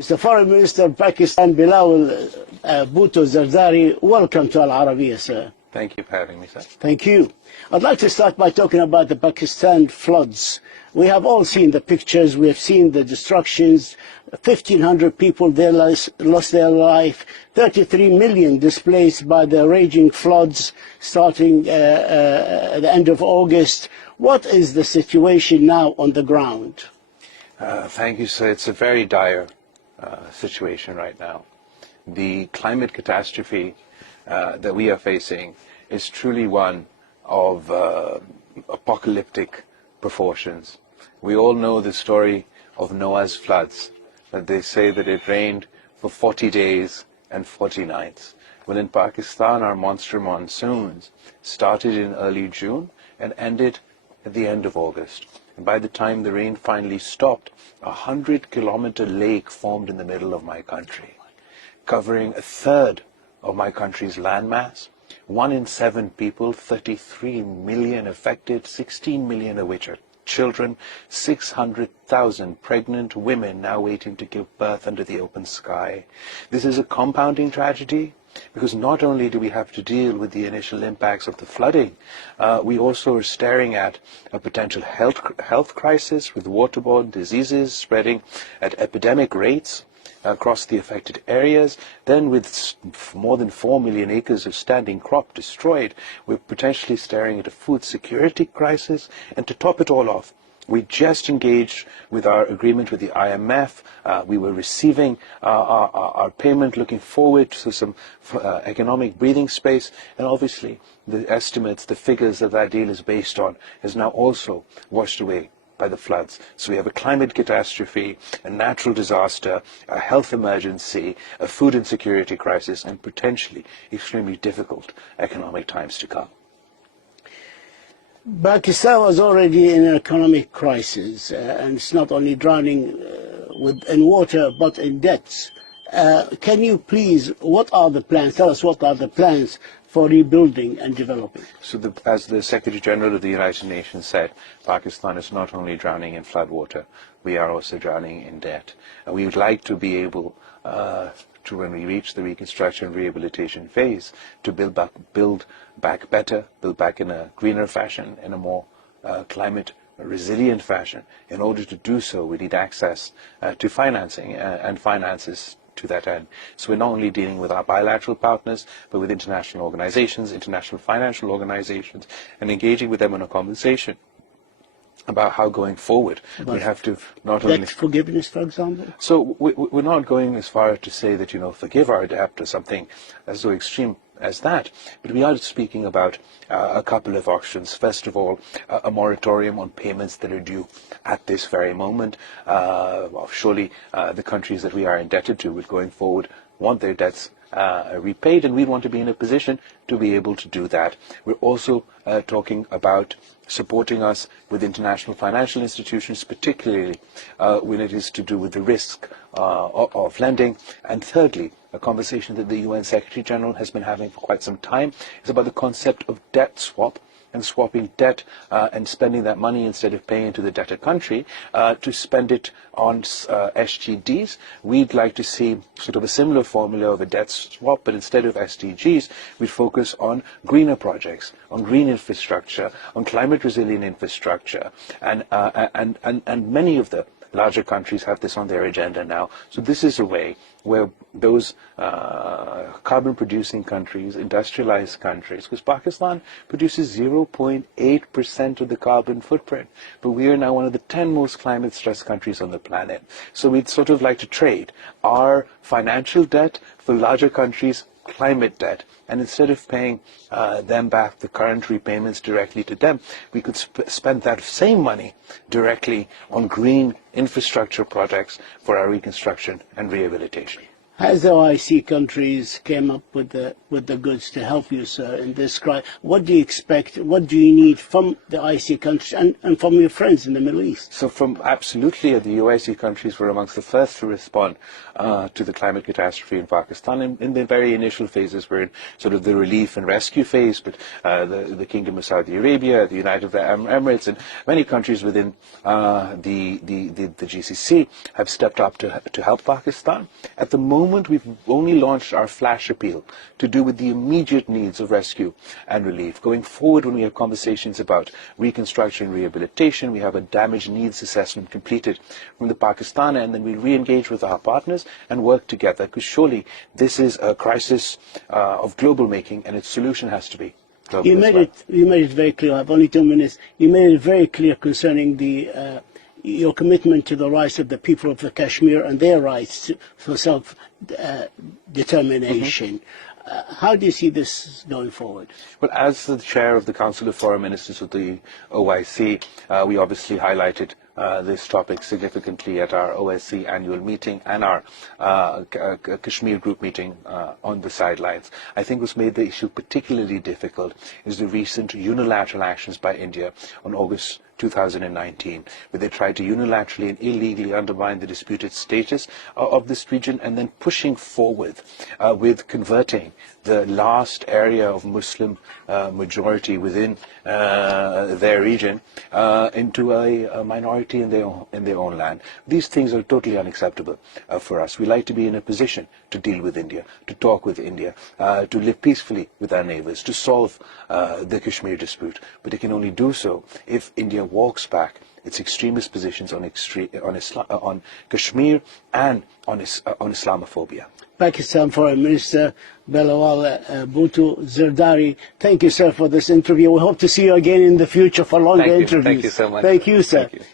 Mr. Foreign Minister of Pakistan, Balaul, Bhutto, Zerdari, welcome to Al Arabiya, sir. Thank you for having me, sir. Thank you. I'd like to start by talking about the Pakistan floods. We have all seen the pictures, we have seen the destructions, 1,500 people there lost their life, 33 million displaced by the raging floods starting at the end of August. What is the situation now on the ground? Thank you, sir. It's a very dire situation right now. The climate catastrophe that we are facing is truly one of apocalyptic proportions. We all know the story of Noah's floods, that they say that it rained for 40 days and 40 nights. Well, in Pakistan, our monster monsoons started in early June and ended at the end of August. And by the time the rain finally stopped, a 100-kilometer lake formed in the middle of my country, covering a third of my country's landmass. 1 in 7 people, 33 million affected, 16 million of which are children, 600,000 pregnant women now waiting to give birth under the open sky. This is a compounding tragedy because not only do we have to deal with the initial impacts of the flooding, we also are staring at a potential health crisis with waterborne diseases spreading at epidemic rates across the affected areas. Then with more than 4 million acres of standing crop destroyed, we're potentially staring at a food security crisis. And to top it all off, we just engaged with our agreement with the IMF. We were receiving our payment, looking forward to some economic breathing space. And obviously, the estimates, the figures that deal is based on, is now also washed away by the floods. So we have a climate catastrophe, a natural disaster, a health emergency, a food insecurity crisis, and potentially extremely difficult economic times to come. Pakistan was already in an economic crisis, and it's not only drowning in water, but in debts. Can you please, what are the plans? Tell us what are the plans for rebuilding and developing. So as the Secretary General of the United Nations said, Pakistan is not only drowning in floodwater, we are also drowning in debt. And we would like to be able to, when we reach the reconstruction and rehabilitation phase, to build back better, build back in a greener fashion, in a more climate resilient fashion. In order to do so, we need access to financing and finances to that end. So we're not only dealing with our bilateral partners, but with international organizations, international financial organizations, and engaging with them in a conversation about how going forward we have to not only... Debt forgiveness, for example? So we're not going as far to say that, forgive our debt or something as so extreme as that, but we are speaking about a couple of options. First of all, a moratorium on payments that are due at this very moment. Surely the countries that we are indebted to will going forward want their debts repaid, and we want to be in a position to be able to do that. We're also talking about supporting us with international financial institutions, particularly when it is to do with the risk of lending. And thirdly, a conversation that the UN Secretary General has been having for quite some time is about the concept of debt swap, and swapping debt and spending that money instead of paying into the debtor country to spend it on SGDs. We'd like to see sort of a similar formula of a debt swap, but instead of SDGs, we focus on greener projects, on green infrastructure, on climate resilient infrastructure, and many of the larger countries have this on their agenda now. So this is a way where those carbon-producing countries, industrialized countries, because Pakistan produces 0.8% of the carbon footprint, but we are now one of the 10 most climate-stressed countries on the planet. So we'd sort of like to trade our financial debt for larger countries' climate debt. And instead of paying them back the current repayments directly to them, we could spend that same money directly on green infrastructure projects for our reconstruction and rehabilitation. Has the OIC countries came up with the goods to help you, sir, in this crisis? What do you expect? What do you need from the OIC countries and from your friends in the Middle East? So absolutely, the OIC countries were amongst the first to respond to the climate catastrophe in Pakistan. In the very initial phases, we're in sort of the relief and rescue phase, but the Kingdom of Saudi Arabia, the United Arab Emirates, and many countries within the GCC have stepped up to help Pakistan. At the moment, we've only launched our flash appeal to do with the immediate needs of rescue and relief. Going forward, when we have conversations about reconstruction and rehabilitation, we have a damage needs assessment completed from the Pakistan end, and then we'll re-engage with our partners and work together, because surely this is a crisis of global making, and its solution has to be global. You made it very clear. I have only 2 minutes. You made it very clear concerning your commitment to the rights of the people of the Kashmir and their rights for self-determination. How do you see this going forward? Well, as the chair of the Council of Foreign Ministers of the OIC, we obviously highlighted this topic significantly at our OSCE annual meeting and our Kashmir group meeting on the sidelines. I think what's made the issue particularly difficult is the recent unilateral actions by India on August 2019, where they tried to unilaterally and illegally undermine the disputed status of this region, and then pushing forward with converting the last area of Muslim majority within their region into a minority in their own land. These things are totally unacceptable for us. We like to be in a position to deal with India, to talk with India, to live peacefully with our neighbors, to solve the Kashmir dispute. But it can only do so if India walks back its extremist positions on Kashmir and on Islamophobia. Pakistan Foreign Minister Balaval Bhutto Zerdari, thank you, sir, for this interview. We hope to see you again in the future for longer interviews. Thank you so much. Thank you, sir. Thank you.